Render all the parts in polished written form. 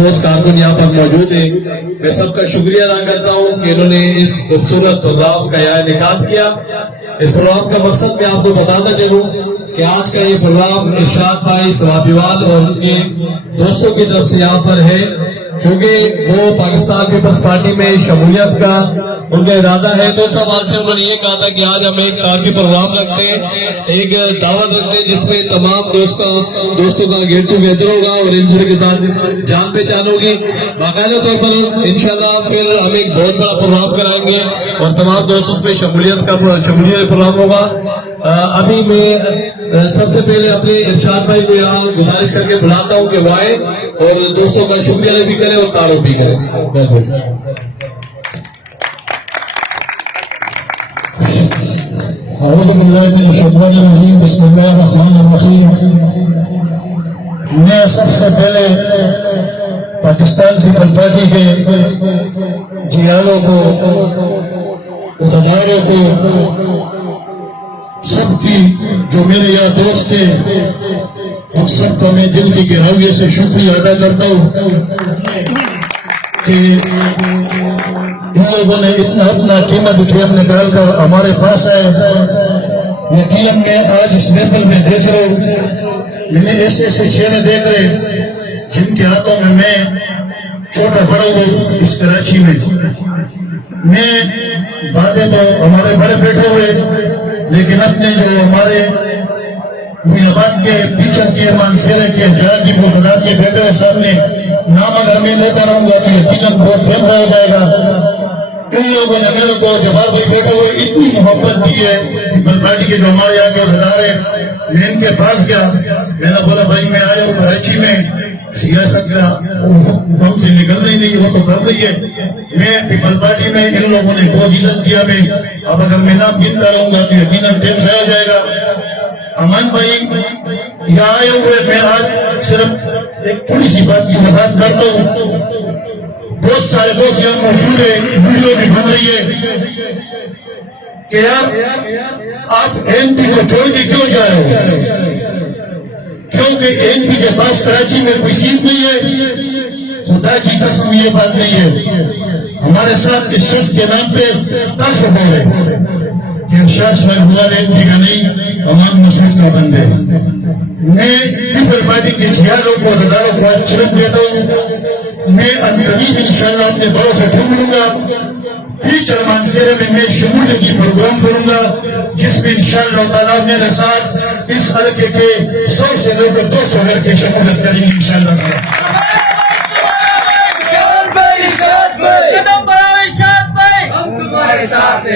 دوست کارکن یہاں پر موجود ہیں، میں سب کا شکریہ ادا کرتا ہوں کہ انہوں نے اس خوبصورت پروگرام کا یہاں انعقاد کیا۔ اس پروگرام کا مقصد میں آپ کو بتاتا چلوں کہ آج کا یہ پروگرام ارشاد بھائی ثوابیوال اور ان کے دوستوں کی طرف سے یہاں پر ہے، کیونکہ وہ پاکستان پیپلز پارٹی میں شمولیت کا ان کا ارادہ ہے۔ تو سب آج سے انہوں نے یہ کہا تھا کہ آج ہم ایک کافی پروگرام رکھتے ہیں، ایک دعوت رکھتے ہیں جس میں تمام دوستوں کا گیٹ ٹو گیدر ہوگا اور ان کے ساتھ جان پہچان ہوگی۔ باقاعدہ طور پر انشاءاللہ پھر ہم ایک بہت بڑا پروگرام کرائیں گے اور تمام دوستوں میں شمولیت پروگرام ہوگا۔ ابھی میں سب سے پہلے اپنے ارشاد بھائی کو یہاں گزارش کر کے بلاتا ہوں کہ وہ آئے اور دوستوں کا شکریہ بھی کریں اور تعارف بھی کریں۔ اعوذ باللہ من الشیطان الرجیم، بسم اللہ الرحمن الرحیم۔ میں سب سے پہلے پاکستان پیپلز پارٹی کے جیالوں کو، عہدیداروں کو، سب کی جو میرے یہاں دوست تھے، ان سب کا میں دل کی گہرائیوں سے شکریہ ادا کرتا ہوں کہ ان لوگوں نے اتنا اپنا قیمت ٹائم نکال کر ہمارے پاس آئے۔ یقین میں آج اس لیول میں دیکھ رہے ہوں، میں ایسے ایسے چہرے دیکھ رہے جن کے ہاتھوں میں چھوٹا بڑا ہوں اس کراچی میں باتیں تو ہمارے بڑے بیٹھے ہوئے، لیکن اپنے جو ہمارے آباد کے پیچھے کے مانسیرے کے جہاں کی بخدات کے بیٹے ہوئے سامنے نام اگر میں لیتا رہوں گا تو یقیناً بہت پھیل ہو جائے گا۔ ان لوگوں نے میرے کو جواب بھی بیٹھے ہوئے اتنی محبت دی ہے، پیپلز پارٹی کے جو ہمارے یہاں کے عہدیدار ہیں، میں ان کے پاس گیا، میں نے بولا بھائی میں آیا ہوں کراچی میں، سیاست کا ہم سے نکل رہی نہیں، وہ تو کر رہی ہے۔ میں پیپلز پارٹی میں ان لوگوں نے بہت عزت کیا، میں اب اگر میں نام گنتا رہوں گا تو یقیناً ٹائم ضائع ہو جائے گا۔ امان بھائی یہاں آئے ہوئے، میں آج صرف ایک تھوڑی سی بات کی وضاحت کرتا ہوں۔ بہت سارے دوست یہاں موجود ہیں، ویڈیو بھی بن رہی ہے کہ یار آپ این پی کو چھوڑ کے کیوں جائے ہو؟ کیونکہ این پی کے پاس کراچی میں کوئی سیٹ نہیں ہے۔ خدا کی قسم یہ بات نہیں ہے، ہمارے ساتھ اس شخص کے نام پہ تعصب ہو رہے کہ ارشاد صاحب ہوا این پی کا نہیں، امام مسعود کا بندے۔ میں پیپلز پارٹی کے جیالوں کو، عہدیداروں کو آج چرک دیتا ہوں، میں قریب انشاءاللہ اپنے بڑوں سے ڈھونڈ لوں گا، ٹیچر مانسیرے میں شمولیت کی پروگرام کروں گا جس میں انشاءاللہ تعالیٰ میرے ساتھ اس حلقے کے 100 سے لے کر 200 لڑکے شمولیت کریں گے انشاءاللہ تعالیٰ۔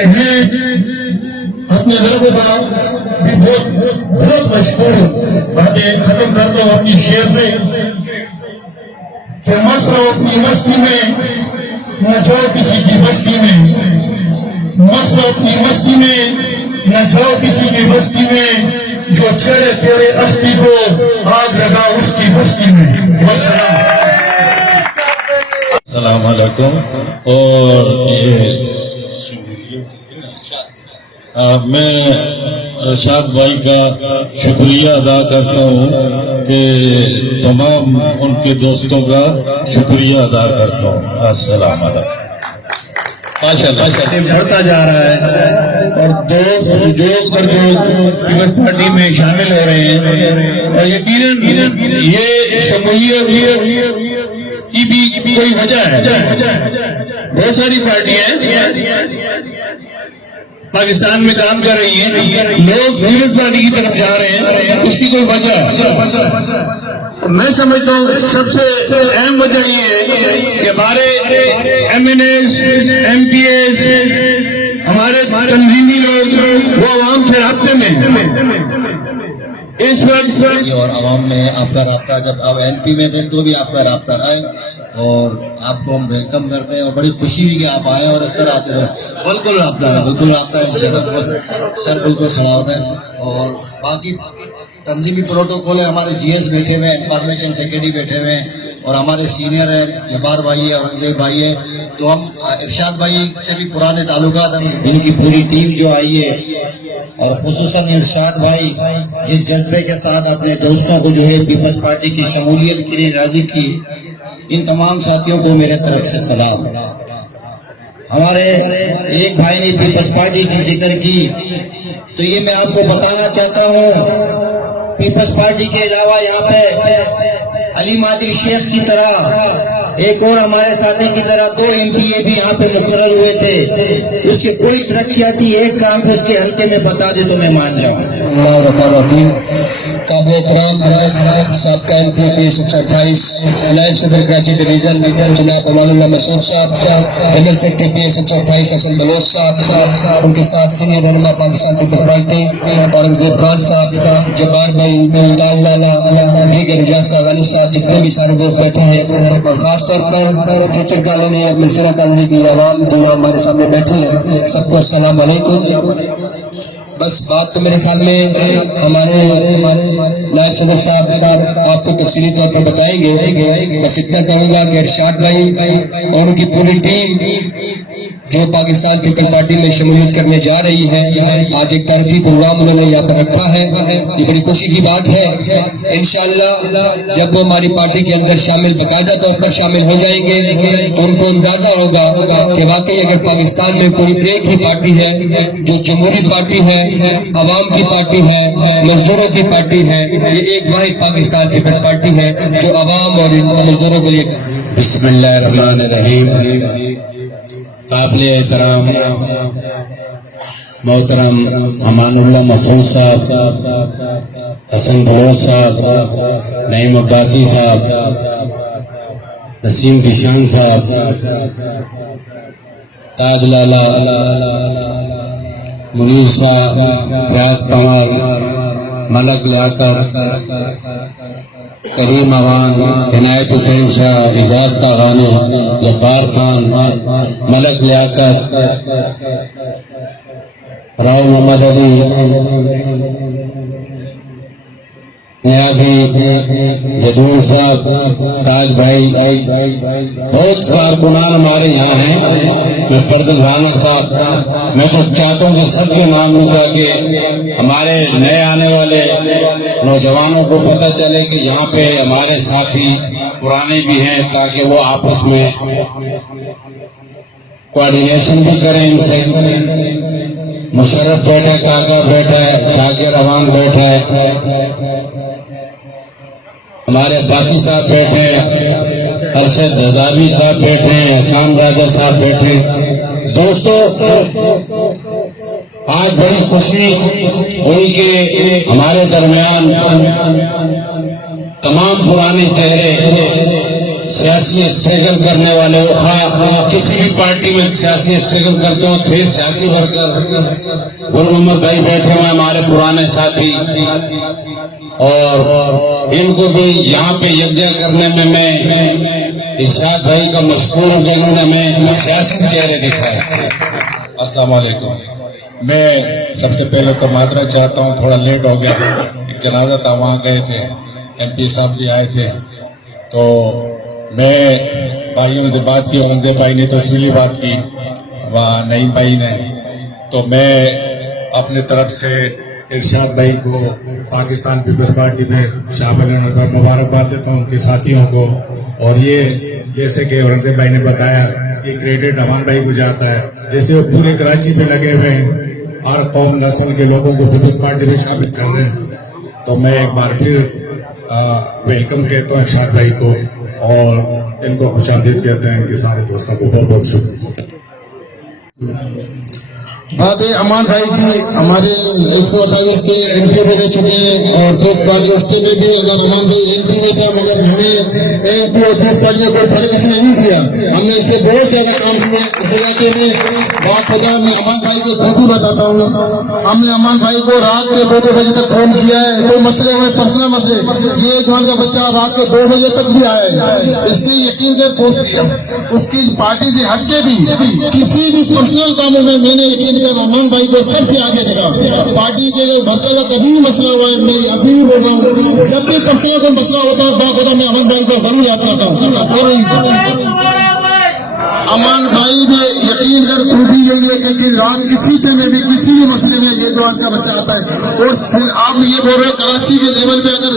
میں اپنے لوگوں کا بھی بہت مشکور باتیں ختم کرتا ہوں اپنی شعر سے کہ مسرو اپنی مستی میں نہ جاؤ کسی کی بستی میں، مسرو اپنی مستی میں نہ جاؤ کسی کی بستی میں، جو چڑھے تیرے استی کو آگ لگا اس کی بستی میں۔ السلام علیکم۔ اور میں ارشاد بھائی کا شکریہ ادا کرتا ہوں کہ تمام ان کے دوستوں کا شکریہ ادا کرتا ہوں۔ السلام علیکم۔ ماشاءاللہ بڑھتا جا رہا ہے اور دوست جو پیپلز پارٹی میں شامل ہو رہے ہیں، اور یقیناً یہ شمولیت کی بھی کوئی وجہ ہے۔ بہت ساری پارٹیاں پاکستان میں کام کر رہی ہیں، لوگ پیپلز پارٹی کی طرف جا رہے ہیں، اس کی کوئی وجہ ہے۔ میں سمجھتا ہوں سب سے اہم وجہ یہ ہے کہ ہمارے M N As, M P As, ہمارے تنظیمی لوگ وہ عوام سے رابطے میں اس وقت، اور عوام میں آپ کا رابطہ، جب آپ این پی میں تھے تو بھی آپ کا رابطہ رہا ہے، اور آپ کو ہم ویلکم کرتے ہیں اور بڑی خوشی ہوئی کہ آپ آئے اور اس طرح آتے رہے۔ بالکل رابطہ ہے، بالکل رابطہ ہے، سر بالکل کھڑا ہوتا ہے۔ اور باقی تنظیمی پروٹوکول ہے، ہمارے جی ایس بیٹھے ہوئے ہیں، انفارمیشن سیکرٹری بیٹھے ہوئے ہیں، اور ہمارے سینئر ہیں، جبار بھائی ہے، اورنگزیب بھائی ہے، تو ہم ارشاد بھائی سے بھی پرانے تعلقات ہیں، ان کی پوری ٹیم جو آئی ہے، اور خصوصاً ارشاد بھائی جس جذبے کے ساتھ اپنے دوستوں کو جو ہے پیپلز پارٹی کی شمولیت کے لیے راضی کی، ان تمام ساتھیوں کو میرے طرف سے سلام۔ ہمارے ایک بھائی نے پیپلز پارٹی کی ذکر کی، تو یہ میں آپ کو بتانا چاہتا ہوں، پیپلز پارٹی کے علاوہ یہاں پہ علیم عادل شیخ کی طرح ایک اور ہمارے ساتھی کی طرح 2 MPA بھی یہاں پہ مقرر ہوئے تھے۔ اس کے کوئی ترقیاتی ایک کام اس کے حلقے میں بتا دے تو میں مان جاؤں۔ اللہ الرحمن الرحیم۔ قابل احترام سابقہ MP PA 128 نائب صدر کراچی ڈویژن جناب امان اللہ مسعود صاحب، جنرل سیکرٹری PA 128 حسن بلوچ صاحب، ان کے ساتھ سینئر رہنما پاکستان پیپلز پارٹی اورنگزیب خان صاحب، جبار بھائی، تاج لالا، دیگر اجاز کاغانی صاحب، جتنے بھی سارے دوست بیٹھے ہیں، اور خاص طور پر فیچر کالونی اور مصرا کالونی کی عوام جو ہمارے سامنے بیٹھے ہیں، سب کو السلام علیکم۔ بس بات تو میرے خیال میں ہمارے نائب صدر صاحب آپ کو تفصیلی طور پر بتائیں گے۔ بس اتنا کہوں گا کہ ارشاد بھائی اور ان کی پوری ٹیم جو پاکستان پیپلز پارٹی میں شمولیت کرنے جا رہی ہے، آج ایک تعارفی پروگرام انہوں نے یہاں پر رکھا ہے، یہ بڑی خوشی کی بات ہے۔ انشاءاللہ جب وہ ہماری پارٹی کے اندر شامل، باقاعدہ طور پر شامل ہو جائیں گے تو ان کو اندازہ ہوگا کہ واقعی اگر پاکستان میں کوئی ایک ہی پارٹی ہے جو جمہوری پارٹی ہے، عوام کی پارٹی ہے، مزدوروں کی پارٹی ہے، یہ ایک واحد پاکستان پیپلز پارٹی ہے جو عوام اور مزدوروں کو یہ بسم اللہ الرحمن الرحیم۔ قابل احترام محترم امان اللہ مسعود صاحب، حسن بلوچ صاحب، نعیم عباسی صاحب، نسیم دشان صاحب، تاج لالا، منیر صاحب، فیاض پوار، ملک لاکر، کریم اوان، عنایت حسین شاہ، اعجاز کاغانی، جبار خان، ملک لیاقت، راؤ محمد علی، نیازی، جدول صاحب، تاج بھائی، بہت کارکنان ہمارے یہاں ہیں۔ میں فردل رانا صاحب، میں تو چاہتا ہوں کہ سب کے نام لوں تاکہ ہمارے نئے آنے والے نوجوانوں کو پتہ چلے کہ یہاں پہ ہمارے ساتھی پرانے بھی ہیں، تاکہ وہ آپس میں کوارڈینیشن بھی کریں ان سے۔ مشرف بیٹھا ہے، کاکا بیٹھا ہے، شاکر اوان بیٹھا ہے، ہمارے عباسی صاحب بیٹھے ہیں، ارشد رضاوی صاحب بیٹھے ہیں، احسان راجہ صاحب بیٹھے ہیں۔ دوستو آج بڑی خوشی ہوئی کہ ہمارے درمیان تمام پرانے چہرے سیاسی اسٹرگل کرنے والے، کسی بھی پارٹی میں سیاسی اسٹرگل کرتے ہوں، تھے سیاسی ورکر، گل محمد بھائی بیٹھے ہوئے ہمارے پرانے ساتھی، اور ان کو بھی یہاں پہ یکجا کرنے میں میں ارشاد بھائی کا مشکور ہوں کہ انہوں نے ہمیں سیاسی چہرے دکھائے۔ السلام علیکم۔ میں سب سے پہلے تو معذرت چاہتا ہوں، تھوڑا لیٹ ہو گیا، ایک جنازہ تھا، وہاں گئے تھے، MP صاحب بھی آئے تھے، تو میں بھائیوں نے بات کی، اورنگزیب بھائی نے تفصیلی بات کی، وہاں نعیم بھائی نے، تو میں اپنے طرف سے ارشاد بھائی کو پاکستان پیپلز پارٹی میں شامل ہونے پر مبارکباد دیتا ہوں، ان کے ساتھیوں کو۔ اور یہ جیسے کہ اورنگزیب بھائی نے بتایا، یہ کریڈٹ امان بھائی کو جاتا ہے، جیسے وہ پورے کراچی میں لگے ہوئے ہیں، ہر قوم نسل کے لوگوں کو پیپلز پارٹی میں شامل کر رہے ہیں۔ تو میں ایک بار پھر ویلکم کہتا ہوں ارشاد بھائی کو، اور ان کو خوش آمدید کہتے ہیں، ان کے سارے دوستوں کو بہت بہت شکریہ۔ بات ہے امان بھائی کی، ہمارے 128 کے MP میں رہ چکے ہیں، اور پیس پارٹی میں بھی اگر امان بھائی MP میں تھا، مگر ہمیں MP اور پیس پارٹی کوئی فرق اس نے نہیں کیا، ہم نے اس سے بہت زیادہ کام کیا اس علاقے میں۔ بات خدا میں امان بھائی کے خود ہی بتاتا ہوں، ہم نے امان بھائی کو رات کے 2 بجے تک فون کیا ہے، کوئی مسئلے ہوئے، پرسنل مسئلے، یہ جوان کا بچہ رات کے 2 بجے تک بھی آیا ہے، اس کی یقین کے اس کی پارٹی سے ہٹ کے بھی کسی بھی پرسنل کاموں میں میں نے یقین امان بھائی کو سب سے آگے دکھا۔ پارٹی کے مرتبہ کبھی بھی مسئلہ ہوا ہے، میں ابھی بھی بول رہا ہوں، جب بھی پرسنل کوئی مسئلہ ہوتا ہے باخدا میں امان بھائی کو ضرور یاد کرتا ہوں۔ اور امان بھائی نے یقین کر خوبی یہی ہے کہ ایران کی سیٹیں میں بھی کسی بھی مسئلے میں یہ جو کا بچہ آتا ہے. اور آپ یہ بول رہے ہو کراچی کے لیول پہ اگر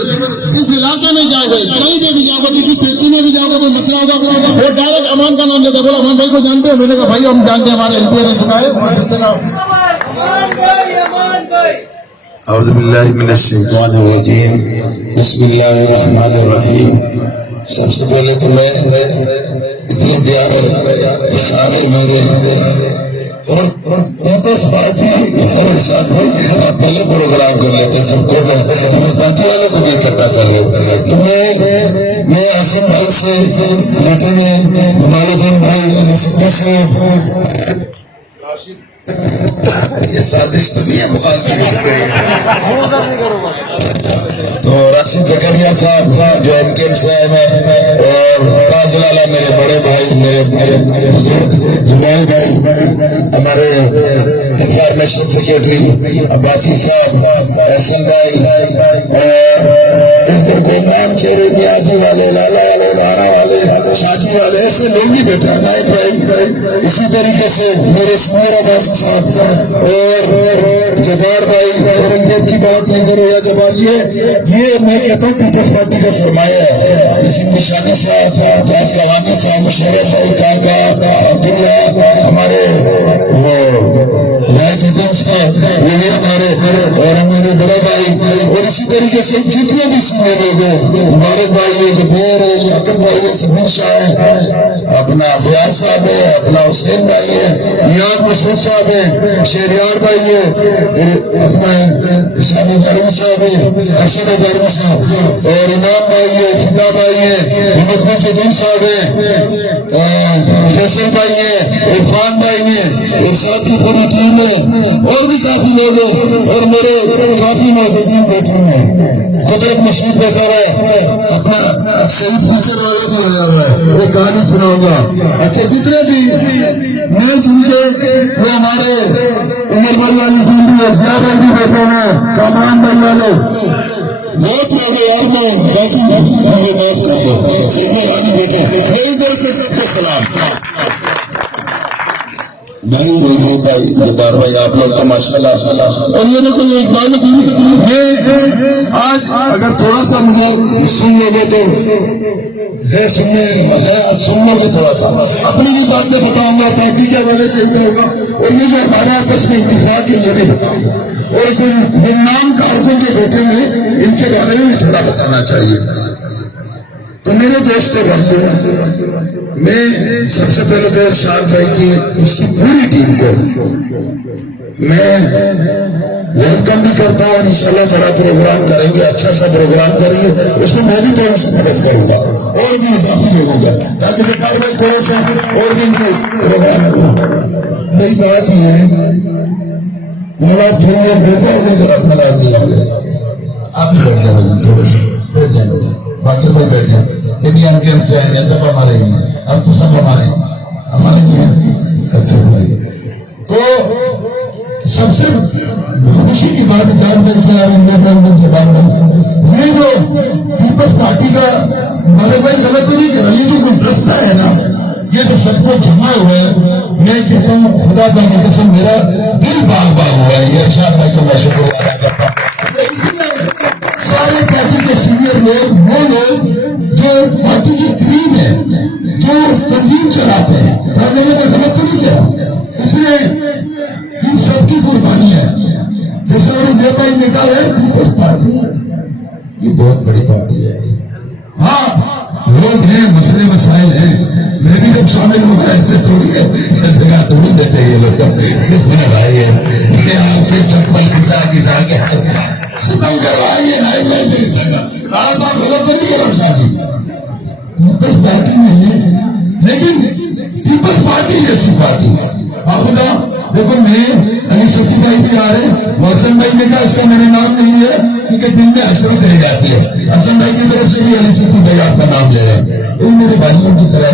جس علاقے میں جاؤ گے, کہیں پہ بھی جاؤ گے, کسی فیکٹری میں بھی جاؤ گے, کوئی مسئلہ ہوگا, وہ ڈائریکٹ امان کا نام لیتے. بولو امان بھائی کو جانتے ہو؟ میں نے کہا بھائی ہم جانتے ہیں, ہمارے ایل پی نے سکھائے. اور اس طرح اعوذ باللہ من الشیطان الرجیم بسم اللہ الرحمن الرحیم. سب سے پہلے تو میں اتنے پیارے سارے میرے پیپلز پارٹی اور ساتھ آپ پہلے پروگرام کر لیتے سب کو, باقی والوں کو بھی اکٹھا کر لیں. تو میں حسن بھائی سے بیٹے میں ہمارے دن بھائی سے یہ سازش تو نہیں ہے مخالفت. تو راشد زکریا صاحب جو ایم کے ایم صاحب ہیں, اور تاج لالا میرے بڑے بھائی, میرے بزرگ جمال بھائی, ہمارے انفارمیشن سیکریٹری عباسی صاحب, احسن بھائی, اور گمنام چہرے نیازی والے, لالا والے, رانا والے, شاجی والے, ایسے لوگ ہی بیٹھا. نائب بھائی اسی طریقے سے میرے سمیر عباسی صاحب اور جبار بھائی, اورنگزیب کی بات نہیں کرو یا جبار, یہ میں کہتا ہوں پیپلز پارٹی کا سرمایہ ہے. اسی نشانی صاحب, جاس روانی صاحب, مشرف بھائی, کاکا عبداللہ, ہمارے جتن صاحب, وہ بھی ہمارے, اور ہمارے بڑے بھائی, اور اسی طریقے سے جتنے بھی سنے لوگ ہیں, مبارک بھائی ہے, زبیر ہے, یعقوب بھائی ہے, سبیر شاہ ہے, اپنا فیاض صاحب ہے, اپنا حسین بھائی ہے, نیاز مسعود صاحب ہے, شہریار بھائی ہے, اپنا شاہ غرمی صاحب ہے, ارشد غرمی صاحب, اور امام بھائی ہے, فدا بھائی ہے, محمد جدین صاحب ہے, فیصل بھائی ہے, عرفان بھائی ہے, اور ساتھ کی پوری ٹیم ہے, اور بھی کافی لوگ ہیں, اور میرے کافی معززین بیٹھے ہیں. قدرت مشہور بیٹھا ہوا ہے, اپنا سعید فیصل والا بھی آیا ہوا ہے, وہ کہانی سناؤں گا. اچھا جتنے بھی میں جن کے وہ ہمارے عمر بھائی والی ٹیم بھی ہے, ضیاء بھائی بھی بیٹھے ہیں, کامران بھائی والے, بہت ہو گئے یار, میں باقی مجھے معاف کر دو, سیدھے آنے بیٹھے. میری دل سے سب کو سلام. نہیں بھائی, جبار بھائی, آپ لوگ تو ماشاءاللہ. اور یہ دیکھو ایک بات میں آج اگر تھوڑا سا مجھے سن لو گے تو سن لو گے تھوڑا سا, اپنی بھی باتیں بتاؤں گا, پارٹی کے حوالے سے بھی ہوگا, اور یہ جو ہمارے آپس میں اتفاق ہے یہ بھی بتاؤں گا, اور کوئی گمنام کارکن جو بیٹھے ہیں ان کے بارے میں بھی تھوڑا بتانا چاہیے. تو میرے دوستوں بھائیوں, میں سب سے پہلے تو ارشاد بھائی کی اس کی پوری ٹیم کو میں ویلکم بھی کرتا ہوں. انشاءاللہ بڑا پروگرام کریں گے, اچھا سا پروگرام کریں گے, اس میں میں بھی تھوڑا سا مدد کروں گا, اور بھی اضافی لوگوں گا, تاکہ سرکار میں تھوڑا سا اور بھی پروگرام کروں. نئی بات یہ ہے, مولا تھوڑے بیٹا ہو گئے, اپنا نام نہیں آ گئے, آپ بھی بیٹھ جائیں, تھوڑے سے بیٹھ جائیں گے, باقی کوئی بیٹھ جائیں. انڈین گیم سے آئیں گے, سب ہمارے ہی ہیں, اب تو سب ہمارے ہی ہیں. اچھا بھائی, تو سب سے خوشی کی بات جان میں کیا زبان میں یہ جو پیپلز پارٹی کا, ہمارے بھائی غلط نہیں کر رہا, یہ جو کوئی رستہ ہے نا, یہ جو سب کو جمع ہوئے ہیں, میں کہتا ہوں خدا کی قسم میرا دل باغ باغ ہوا ہے. یہ ارشاد بھائی کو میں شکر ادا کرتا ہوں. سارے پارٹی کے سینئر لوگ, وہ لوگ جو پارٹی کی کریم ہے, جو تنظیم چلاتے ہیں, میں غلط تو نہیں کہا, اتنے ان سب کی قربانی ہے. جیسے یہ بھائی نے کہا ہے پیپلز پارٹی یہ بہت بڑی پارٹی ہے. ہاں لوگ ہیں, مسئلے مسائل ہیں, میں بھی جب شامل ہوا ایسے تھوڑی ہے, جگہ تھوڑی دیتے یہ لوگ, میرے بھائی ہے, آپ کے چپل کھسا کے ختم کروائیے. صاحب غلط نہیں کرو شادی, پیپلز پارٹی نہیں ہے, لیکن پیپلز پارٹی جیسی پارٹی. خدا دیکھو, میں علی سفی بھائی بھی آ رہے ہیں, محسن بھائی نے کہا اس کا میرا نام نہیں ہے کیونکہ دل میں حسرت رہ جاتی ہے. حسن بھائی کی طرف سے بھی علی سفی بھائی آپ کا نام لے رہے ہیں. یہ میرے بھائیوں کی طرح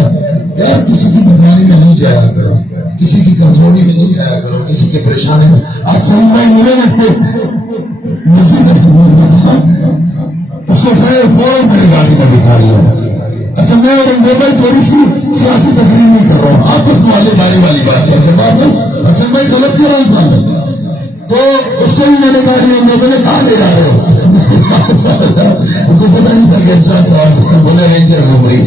یار, کسی کی بدنامی میں نہیں جایا کرو, کسی کی کمزوری میں نہیں جایا کرو, کسی کی پریشانی میں. آپ سلیم بھائی ملے نا مزید اس کو فوراً میری گاڑی میں بٹھا لیا, اچھا میں رنگے بھائی تھوڑی سی سیاسی تقریر نہیں کر رہا ہوں، آپس میں والی بات ہے. جب آپ حسن بھائی غلط کر رہا تھا تو اس کو بھی میں نے کہا میں بولے کہاں لے جا رہے ہو؟ ان کو پتا نہیں تھا کہ انسان صاحب بولے رینجر گھوم رہی